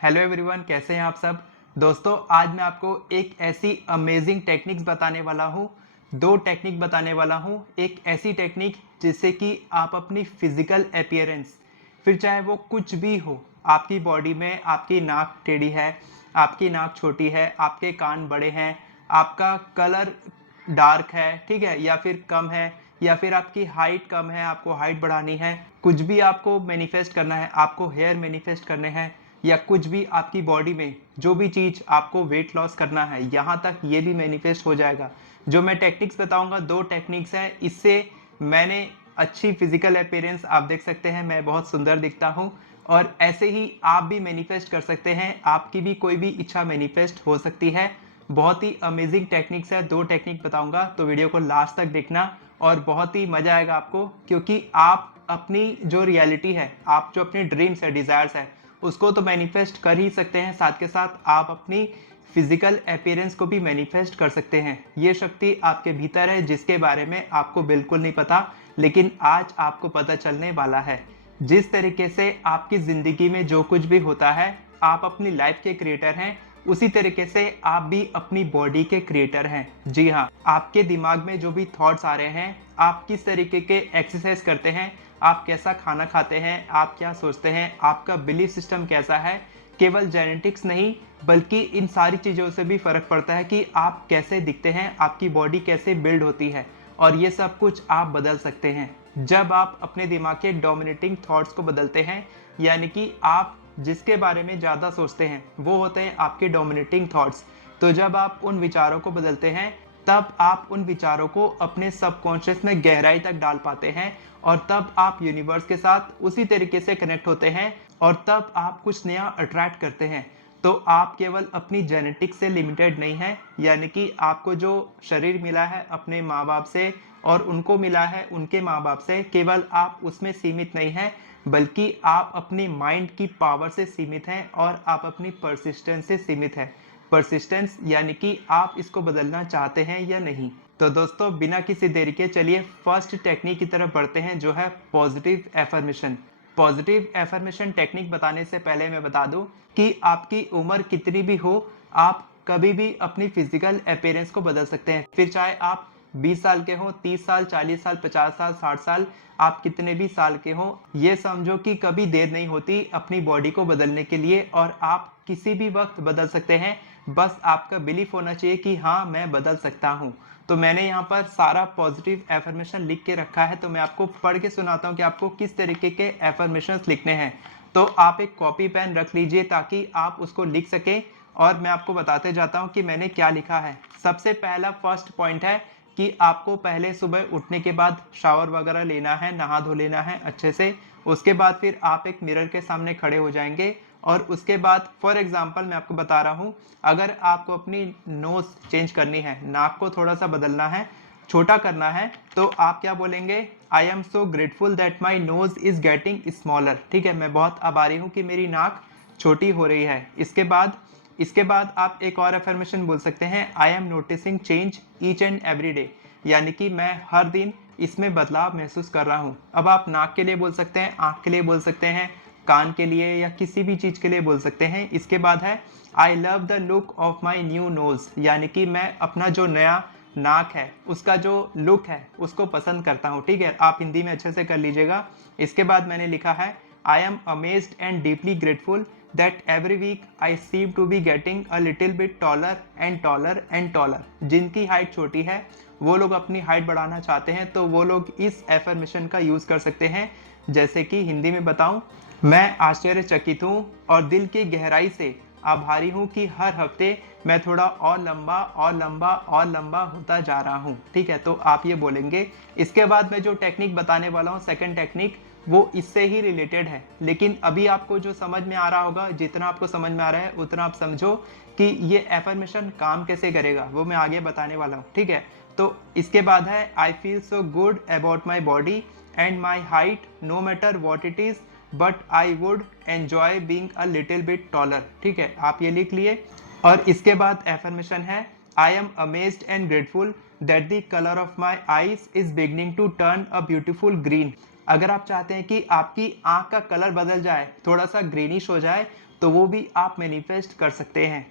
Hello everyone, कैसे हैं आप सब। दोस्तों, आज मैं आपको एक ऐसी अमेजिंग टेक्निक्स बताने वाला हूँ। दो टेक्निक बताने वाला हूँ। एक ऐसी टेक्निक जिससे कि आप अपनी फिजिकल अपीयरेंस, फिर चाहे वो कुछ भी हो, आपकी बॉडी में आपकी नाक टेढ़ी है, आपकी नाक छोटी है, आपके कान बड़े हैं, आपका कलर डार्क है, ठीक है, या फिर कम है, या फिर आपकी हाइट कम है, आपको हाइट बढ़ानी है, कुछ भी आपको मैनिफेस्ट करना है, आपको हेयर मैनिफेस्ट करने हैं, या कुछ भी आपकी बॉडी में जो भी चीज़ आपको वेट लॉस करना है, यहाँ तक ये भी मैनिफेस्ट हो जाएगा। जो मैं टेक्निक्स बताऊंगा, दो टेक्निक्स हैं। इससे मैंने अच्छी फिजिकल अपीयरेंस, आप देख सकते हैं मैं बहुत सुंदर दिखता हूँ, और ऐसे ही आप भी मैनिफेस्ट कर सकते हैं। आपकी भी कोई भी इच्छा मैनिफेस्ट हो सकती है। बहुत ही अमेजिंग टेक्निक्स है। दो टेक्निक बताऊंगा, तो वीडियो को लास्ट तक देखना और बहुत ही मजा आएगा आपको, क्योंकि आप अपनी जो रियलिटी है, आप जो अपनी ड्रीम्स है, डिजायर्स है, उसको तो मैनिफेस्ट कर ही सकते हैं, साथ के साथ आप अपनी फिजिकल अपीयरेंस को भी मैनिफेस्ट कर सकते हैं। ये शक्ति आपके भीतर है, जिसके बारे में आपको बिल्कुल नहीं पता, लेकिन आज आपको पता चलने वाला है। जिस तरीके से आपकी जिंदगी में जो कुछ भी होता है, आप अपनी लाइफ के क्रिएटर हैं, उसी तरीके से आप भी अपनी बॉडी के क्रिएटर हैं। जी हाँ, आपके दिमाग में जो भी थॉट्स आ रहे हैं, आप किस तरीके के एक्सरसाइज करते हैं, आप कैसा खाना खाते हैं, आप क्या सोचते हैं, आपका बिलीफ सिस्टम कैसा है, केवल जेनेटिक्स नहीं बल्कि इन सारी चीज़ों से भी फर्क पड़ता है कि आप कैसे दिखते हैं, आपकी बॉडी कैसे बिल्ड होती है, और ये सब कुछ आप बदल सकते हैं जब आप अपने दिमाग के डोमिनेटिंग थॉट्स को बदलते हैं। यानी कि आप जिसके बारे में ज़्यादा सोचते हैं वो होते हैं आपके डोमिनेटिंग थॉट्स। तो जब आप उन विचारों को बदलते हैं, तब आप उन विचारों को अपने सबकॉन्शियस में गहराई तक डाल पाते हैं, और तब आप यूनिवर्स के साथ उसी तरीके से कनेक्ट होते हैं, और तब आप कुछ नया अट्रैक्ट करते हैं। तो आप केवल अपनी जेनेटिक्स से लिमिटेड नहीं है, यानी कि आपको जो शरीर मिला है अपने माँ बाप से, और उनको मिला है उनके माँ बाप से, केवल आप उसमें सीमित नहीं हैं, बल्कि आप अपनी माइंड की पावर से सीमित हैं, और आप अपनी परसिस्टेंस से सीमित हैं। परसिस्टेंस यानी कि आप इसको बदलना चाहते हैं या नहीं। तो दोस्तों, बिना किसी देरी के चलिए फर्स्ट टेक्निक की तरफ बढ़ते हैं, जो है positive affirmation. Positive affirmation technique बताने से पहले मैं बता दूं कि आपकी उम्र कितनी भी हो, आप कभी भी अपनी फिजिकल अपीयरेंस को बदल सकते हैं। फिर चाहे आप 20 साल के हो, 30 साल, 40 साल, 50 साल, 60 साल, आप कितने भी साल के हो, ये समझो कि कभी देर नहीं होती अपनी बॉडी को बदलने के लिए, और आप किसी भी वक्त बदल सकते हैं। बस आपका बिलीफ होना चाहिए कि हाँ, मैं बदल सकता हूँ। तो मैंने यहाँ पर सारा पॉजिटिव एफर्मेशन लिख के रखा है, तो मैं आपको पढ़ के सुनाता हूँ कि आपको किस तरीके के एफर्मेशंस लिखने हैं। तो आप एक कॉपी पेन रख लीजिए ताकि आप उसको लिख सकें, और मैं आपको बताते जाता हूँ कि मैंने क्या लिखा है। सबसे पहला फर्स्ट पॉइंट है कि आपको पहले सुबह उठने के बाद शावर वगैरह लेना है, नहा धो लेना है अच्छे से। उसके बाद फिर आप एक मिरर के सामने खड़े हो जाएंगे, और उसके बाद फॉर एग्जांपल मैं आपको बता रहा हूँ, अगर आपको अपनी नोज चेंज करनी है, नाक को थोड़ा सा बदलना है, छोटा करना है, तो आप क्या बोलेंगे? I am so grateful that my nose is getting smaller. ठीक है, मैं बहुत आभारी हूँ कि मेरी नाक छोटी हो रही है। इसके बाद आप एक और अफर्मेशन बोल सकते हैं, I am noticing change each and every day. यानी कि मैं हर दिन इसमें बदलाव महसूस कर रहा हूँ। अब आप नाक के लिए बोल सकते हैं, आँख के लिए बोल सकते हैं, कान के लिए, या किसी भी चीज़ के लिए बोल सकते हैं। इसके बाद है I love the look of my new nose. यानी कि मैं अपना जो नया नाक है उसका जो लुक है उसको पसंद करता हूँ। ठीक है, आप हिंदी में अच्छे से कर लीजिएगा। इसके बाद मैंने लिखा है, I am amazed and deeply grateful that every week I seem to be getting a little bit taller and taller and taller। जिनकी हाइट छोटी है वो लोग अपनी हाइट बढ़ाना चाहते हैं, तो वो लोग इस एफर्मेशन का यूज़ कर सकते हैं। जैसे कि हिंदी में बताऊं, मैं आश्चर्यचकित हूँ और दिल की गहराई से आभारी हूँ कि हर हफ्ते मैं थोड़ा और लंबा और लंबा और लंबा होता जा रहा हूँ। ठीक है, तो आप ये बोलेंगे। इसके बाद मैं जो टेक्निक बताने वाला हूँ, सेकंड टेक्निक, वो इससे ही रिलेटेड है, लेकिन अभी आपको जो समझ में आ रहा होगा, जितना आपको समझ में आ रहा है उतना आप समझो कि ये एफर्मेशन काम कैसे करेगा, वो मैं आगे बताने वाला हूँ। ठीक है, तो इसके बाद है, I feel so good about my body and my height no matter what it is, but I would enjoy being a little bit taller. ठीक है, आप ये लिख लिए। और इसके बाद एफर्मेशन है, I am amazed and grateful that the colour of my eyes is beginning to turn a beautiful green. अगर आप चाहते हैं कि आपकी आंख का कलर बदल जाए, थोड़ा सा ग्रीनिश हो जाए, तो वो भी आप मैनिफेस्ट कर सकते हैं।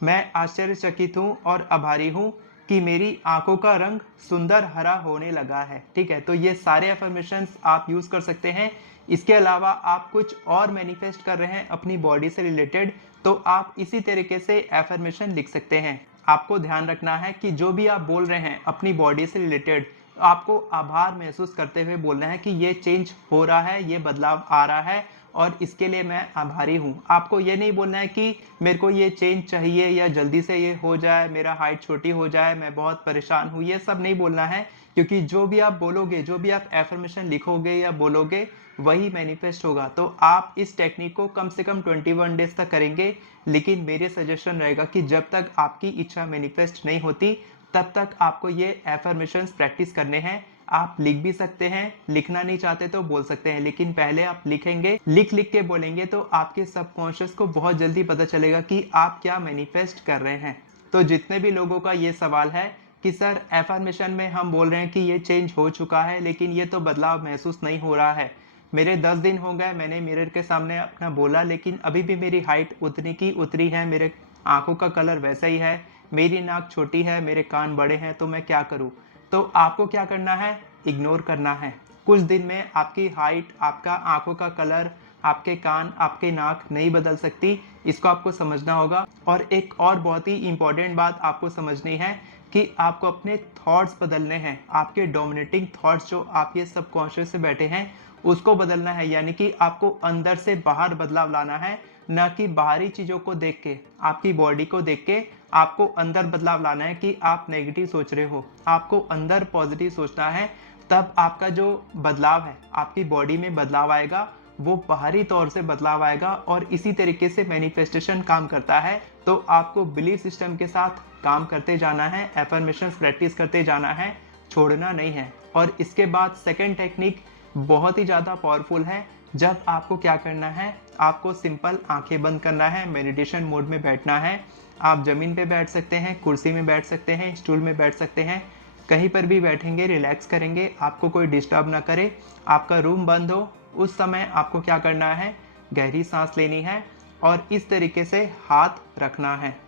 मैं आश्चर्यचकित हूँ और आभारी हूँ कि मेरी आंखों का रंग सुंदर हरा होने लगा है। ठीक है, तो ये सारे अफर्मेशंस आप यूज़ कर सकते हैं। इसके अलावा आप कुछ और मैनिफेस्ट कर रहे हैं अपनी बॉडी से रिलेटेड, तो आप इसी तरीके से एफर्मेशन लिख सकते हैं। आपको ध्यान रखना है कि जो भी आप बोल रहे हैं अपनी बॉडी से रिलेटेड, आपको आभार महसूस करते हुए बोलना है कि ये चेंज हो रहा है, ये बदलाव आ रहा है और इसके लिए मैं आभारी हूँ। आपको ये नहीं बोलना है कि मेरे को ये चेंज चाहिए या जल्दी से ये हो जाए, मेरा हाइट छोटी हो जाए, मैं बहुत परेशान हूँ, ये सब नहीं बोलना है। क्योंकि जो भी आप बोलोगे, जो भी आप एफर्मेशन लिखोगे या बोलोगे, वही मैनिफेस्ट होगा। तो आप इस टेक्निक को कम से कम 21 डेज तक करेंगे। लेकिन मेरे सजेशन रहेगा कि जब तक आपकी इच्छा मैनिफेस्ट नहीं होती तब तक आपको ये एफर्मेशंस प्रैक्टिस करने हैं। आप लिख भी सकते हैं, लिखना नहीं चाहते तो बोल सकते हैं, लेकिन पहले आप लिखेंगे, लिख लिख के बोलेंगे तो आपके सबकॉन्शियस को बहुत जल्दी पता चलेगा कि आप क्या मैनिफेस्ट कर रहे हैं। तो जितने भी लोगों का ये सवाल है कि सर एफर्मेशन में हम बोल रहे हैं कि ये चेंज हो चुका है लेकिन ये तो बदलाव महसूस नहीं हो रहा है, मेरे 10 दिन हो गए, मैंने मिरर के सामने अपना बोला लेकिन अभी भी मेरी हाइट उतनी की उतरी है, मेरे आंखों का कलर वैसा ही है, मेरी नाक छोटी है, मेरे कान बड़े हैं, तो मैं क्या करूं? तो आपको क्या करना है? इग्नोर करना है। कुछ दिन में आपकी हाइट, आपका आंखों का कलर, आपके कान, आपके नाक नहीं बदल सकती, इसको आपको समझना होगा। और एक और बहुत ही इंपॉर्टेंट बात आपको समझनी है कि आपको अपने थॉट्स बदलने हैं। आपके डोमिनेटिंग थॉट्स जो आपके सबकॉन्शियस से बैठे हैं उसको बदलना है, यानी कि आपको अंदर से बाहर बदलाव लाना है, ना कि बाहरी चीज़ों को देख के, आपकी बॉडी को देख के आपको अंदर बदलाव लाना है कि आप नेगेटिव सोच रहे हो। आपको अंदर पॉजिटिव सोचना है, तब आपका जो बदलाव है, आपकी बॉडी में बदलाव आएगा, वो बाहरी तौर से बदलाव आएगा। और इसी तरीके से मैनिफेस्टेशन काम करता है। तो आपको बिलीफ सिस्टम के साथ काम करते जाना है, एफर्मेशंस प्रैक्टिस करते जाना है, छोड़ना नहीं है। और इसके बाद सेकेंड टेक्निक बहुत ही ज़्यादा पावरफुल है। जब आपको क्या करना है, आपको सिंपल आंखें बंद करना है, मेडिटेशन मोड में बैठना है। आप ज़मीन पे बैठ सकते हैं, कुर्सी में बैठ सकते हैं, स्टूल में बैठ सकते हैं, कहीं पर भी बैठेंगे, रिलैक्स करेंगे, आपको कोई डिस्टर्ब ना करे, आपका रूम बंद हो। उस समय आपको क्या करना है, गहरी सांस लेनी है और इस तरीके से हाथ रखना है।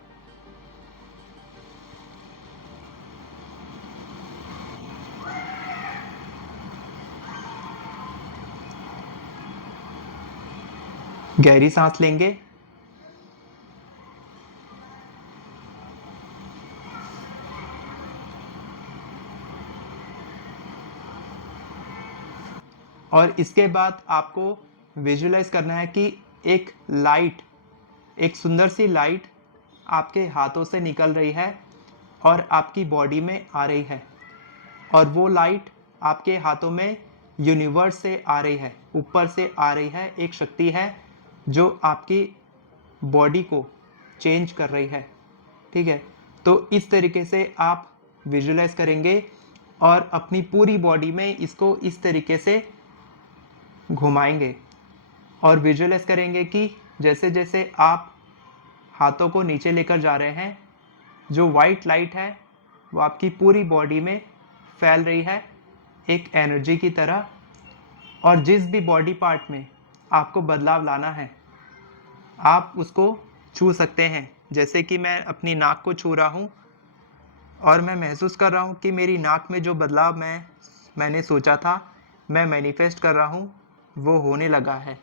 गहरी सांस लेंगे और इसके बाद आपको विजुलाइज करना है कि एक लाइट, एक सुंदर सी लाइट आपके हाथों से निकल रही है और आपकी बॉडी में आ रही है। और वो लाइट आपके हाथों में यूनिवर्स से आ रही है, ऊपर से आ रही है। एक शक्ति है जो आपकी बॉडी को चेंज कर रही है। ठीक है, तो इस तरीके से आप विजुलाइज करेंगे और अपनी पूरी बॉडी में इसको इस तरीके से घुमाएंगे और विजुलाइज करेंगे कि जैसे जैसे आप हाथों को नीचे लेकर जा रहे हैं, जो वाइट लाइट है वो आपकी पूरी बॉडी में फैल रही है एक एनर्जी की तरह। और जिस भी बॉडी पार्ट में आपको बदलाव लाना है, आप उसको छू सकते हैं। जैसे कि मैं अपनी नाक को छू रहा हूँ और मैं महसूस कर रहा हूँ कि मेरी नाक में जो बदलाव मैंने सोचा था, मैं मैनिफेस्ट कर रहा हूँ, वो होने लगा है।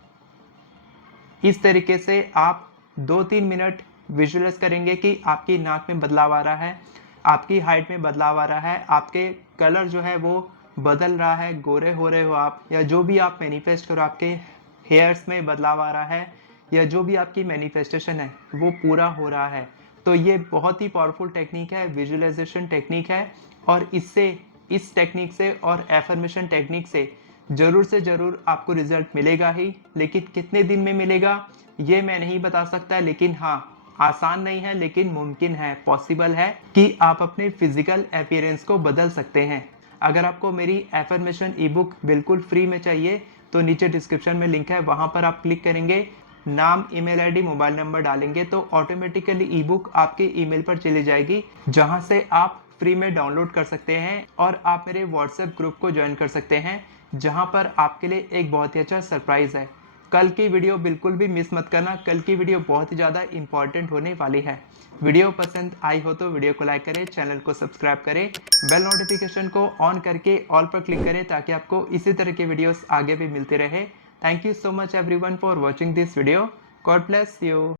इस तरीके से आप 2-3 मिनट विजुअलाइज करेंगे कि आपकी नाक में बदलाव आ रहा है, आपकी हाइट में बदलाव आ रहा है, आपके कलर जो है वो बदल रहा है, गोरे हो रहे हो आप, या जो भी आप मैनिफेस्ट करो, आपके हेयर्स में बदलाव आ रहा है, या जो भी आपकी मैनिफेस्टेशन है वो पूरा हो रहा है। तो ये बहुत ही पावरफुल टेक्निक है, विजुअलाइजेशन टेक्निक है। और इस टेक्निक से और एफर्मेशन टेक्निक से ज़रूर से ज़रूर आपको रिजल्ट मिलेगा ही। लेकिन कितने दिन में मिलेगा ये मैं नहीं बता सकता, लेकिन हाँ, आसान नहीं है लेकिन मुमकिन है, पॉसिबल है कि आप अपने फिजिकल अपीयरेंस को बदल सकते हैं। अगर आपको मेरी एफर्मेशन ई बुक बिल्कुल फ्री में चाहिए तो नीचे डिस्क्रिप्शन में लिंक है, वहाँ पर आप क्लिक करेंगे, नाम, ईमेल आईडी, मोबाइल नंबर डालेंगे तो ऑटोमेटिकली ई बुक आपके ईमेल पर चली जाएगी, जहाँ से आप फ्री में डाउनलोड कर सकते हैं। और आप मेरे व्हाट्सएप ग्रुप को ज्वाइन कर सकते हैं, जहाँ पर आपके लिए एक बहुत ही अच्छा सरप्राइज़ है। कल की वीडियो बिल्कुल भी मिस मत करना, कल की वीडियो बहुत ही ज़्यादा इंपॉर्टेंट होने वाली है। वीडियो पसंद आई हो तो वीडियो को लाइक करें, चैनल को सब्सक्राइब करें, बेल नोटिफिकेशन को ऑन करके ऑल पर क्लिक करें ताकि आपको इसी तरह के वीडियोस आगे भी मिलते रहे। Thank you so much everyone for watching this video. God bless you.